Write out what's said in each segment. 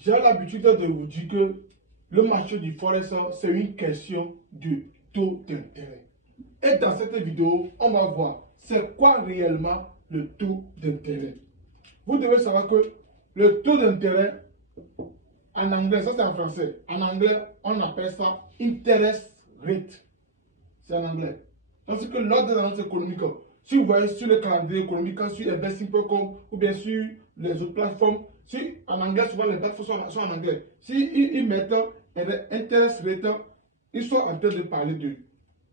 J'ai l'habitude de vous dire que le marché du Forex, c'est une question de taux d'intérêt. Et dans cette vidéo, on va voir c'est quoi réellement le taux d'intérêt. Vous devez savoir que le taux d'intérêt, en anglais, ça c'est en français. En anglais, on appelle ça interest rate. C'est en anglais. Parce que lors des annonces économiques, si vous voyez sur le calendrier économique, sur investing.com ou bien sur les autres plateformes, si en anglais, souvent les plateformes sont en anglais. Si ils mettent interest rate, ils sont en train de parler de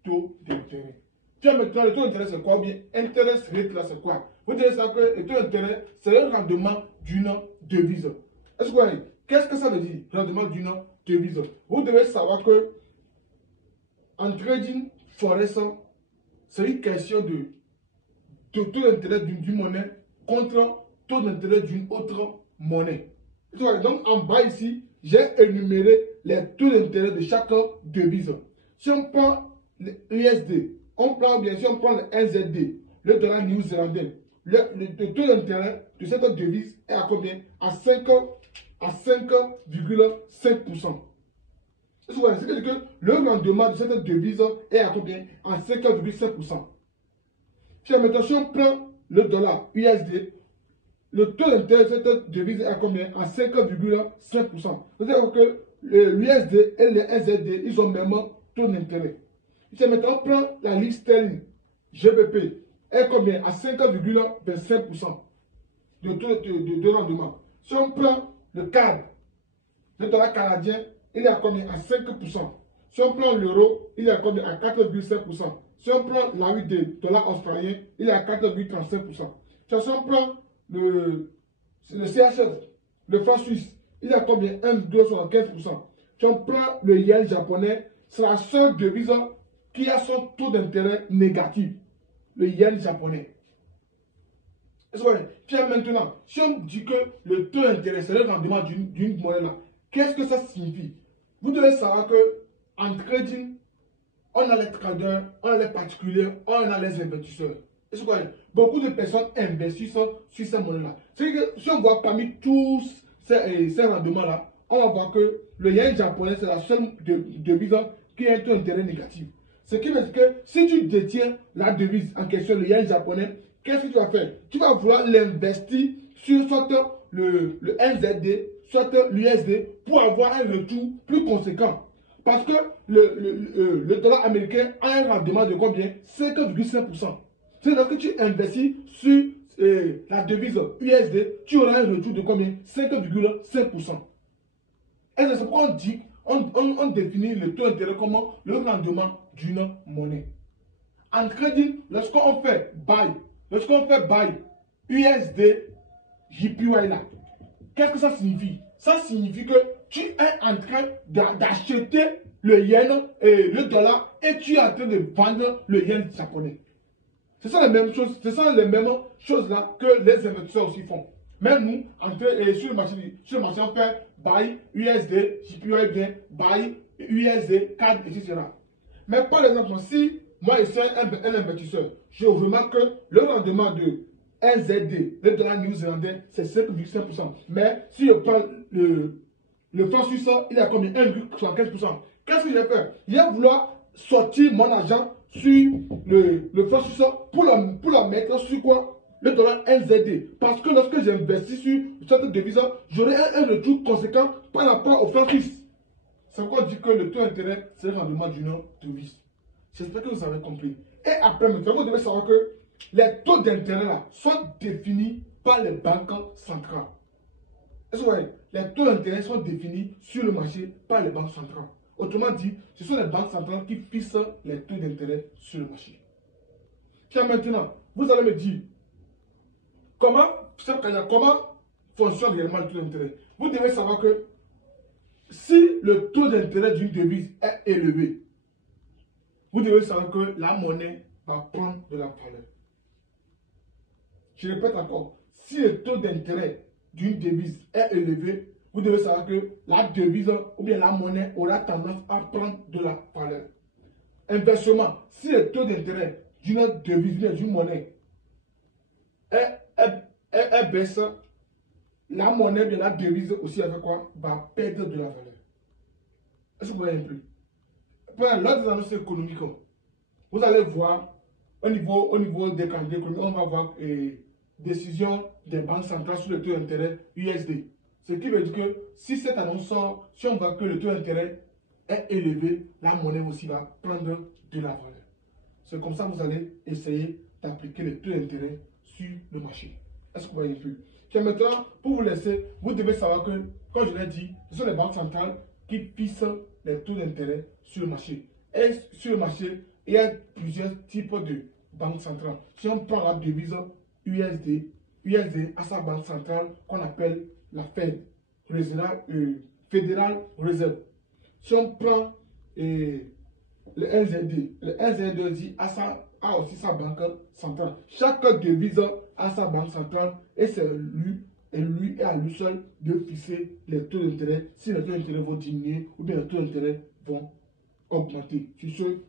taux d'intérêt. Tiens, maintenant, le taux d'intérêt, c'est quoi? Ou bien interest rate, là, c'est quoi? Vous devez savoir que le taux d'intérêt, c'est le rendement d'une devise. Est-ce que vous voyez? Qu'est-ce que ça veut dire, rendement d'une devise? Vous devez savoir que en trading forex, c'est une question de taux d'intérêt d'une monnaie contre taux d'intérêt d'une autre monnaie. Donc, en bas ici, j'ai énuméré les taux d'intérêt de chaque devise. Si on prend l'USD, on prend bien sûr, on prend le NZD, le dollar néo-zélandais. Le taux d'intérêt de cette devise est à combien? À 5,5%. C'est-à-dire que le rendement de cette devise est à combien? À 5,5%. Maintenant, si on prend le dollar USD, le taux d'intérêt de cette devise est à combien? À 5,5%. C'est-à-dire que l'USD et le NZD, ils ont même taux d'intérêt. Maintenant, on prend la livre sterling GBP, est combien? À 5,25% de taux de rendement. Si on prend le CAD, le dollar canadien, il est à combien? À 5%. Si on prend l'euro, il est à combien? À 4,5%. Si on prend la USD, dollar australien, il est à 4,35%. Si on prend le CHF, le franc suisse, il est à combien? 1,75%. Si on prend le yen japonais, c'est la seule devise qui a son taux d'intérêt négatif. Le yen japonais. Puis maintenant, si on dit que le taux d'intérêt, c'est le rendement d'une monnaie là, qu'est-ce que ça signifie? Vous devez savoir que en trading, on a les traders, on a les particuliers, on a les investisseurs. Beaucoup de personnes investissent sur ces monnaie-là. C'est que si on voit parmi tous ces rendements-là, on va voir que le yen japonais, c'est la seule devise qui a un taux d'intérêt négatif. Ce qui veut dire que si tu détiens la devise en question, le yen japonais, qu'est-ce que tu vas faire? Tu vas vouloir l'investir sur soit le NZD, soit l'USD pour avoir un retour plus conséquent. Parce que le dollar américain a un rendement de combien? 5,5%. C'est-à-dire que tu investis sur la devise USD, tu auras un retour de combien? 5,5%. Et c'est pourquoi on définit le taux d'intérêt comme le rendement d'une monnaie. En trading, lorsqu'on fait buy USD JPY là, qu'est-ce que ça signifie? Ça signifie que tu es en train d'acheter le yen et le dollar et tu es en train de vendre le yen japonais. Ce sont les mêmes choses, là que les investisseurs aussi font. Même nous, sur le marché, on fait buy USD, JPY bien, buy USD, CAD, etc. Mais par exemple, si moi je suis un investisseur, je remarque que le rendement de NZD, le dollar néo-zélandais, c'est 5,5%. Mais si je prends le franc suisse, il est à combien? 1,75%. Qu'est-ce que je vais faire? Je vais vouloir sortir mon argent sur le franc suisse pour la mettre sur quoi? Le dollar NZD. Parce que lorsque j'investis sur cette devise, j'aurai un retour conséquent par rapport au franc suisse. C'est pourquoi on dit que le taux d'intérêt, c'est le rendement d'une devise. J'espère que vous avez compris. Et après, maintenant, vous devez savoir que les taux d'intérêt là sont définis par les banques centrales. Est-ce que vous voyez? Les taux d'intérêt sont définis sur le marché par les banques centrales. Autrement dit, ce sont les banques centrales qui fixent les taux d'intérêt sur le marché. Tiens, maintenant, vous allez me dire comment fonctionne réellement le taux d'intérêt. Vous devez savoir que si le taux d'intérêt d'une devise est élevé, vous devez savoir que la monnaie va prendre de la valeur. Je répète encore, si le taux d'intérêt d'une devise est élevé, vous devez savoir que la devise ou bien la monnaie aura tendance à prendre de la valeur. Inversement, si le taux d'intérêt d'une devise, d'une monnaie est baisse, la monnaie, bien la devise aussi avec quoi va perdre de la valeur. Est-ce que vous voyez un peu? Lors des annonces économiques, vous allez voir au niveau des candidats économiques, on va voir décision des banques centrales sur le taux d'intérêt USD. Ce qui veut dire que si cette annonce sort, si on voit que le taux d'intérêt est élevé, la monnaie aussi va prendre de la valeur. C'est comme ça que vous allez essayer d'appliquer le taux d'intérêt sur le marché. Est-ce que vous voyez un peu? Maintenant, pour vous laisser, vous devez savoir que, comme je l'ai dit, ce sont les banques centrales qui fixent les taux d'intérêt sur le marché. Et sur le marché, il y a plusieurs types de banques centrales. Si on prend la devise USD à sa banque centrale qu'on appelle la Fed, Federal Reserve. Si on prend le NZD a aussi sa banque centrale. Chaque devise a sa banque centrale et c'est lui et à lui seul de fixer les taux d'intérêt, si les taux d'intérêt vont diminuer ou bien les taux d'intérêt vont augmenter. Sur ce,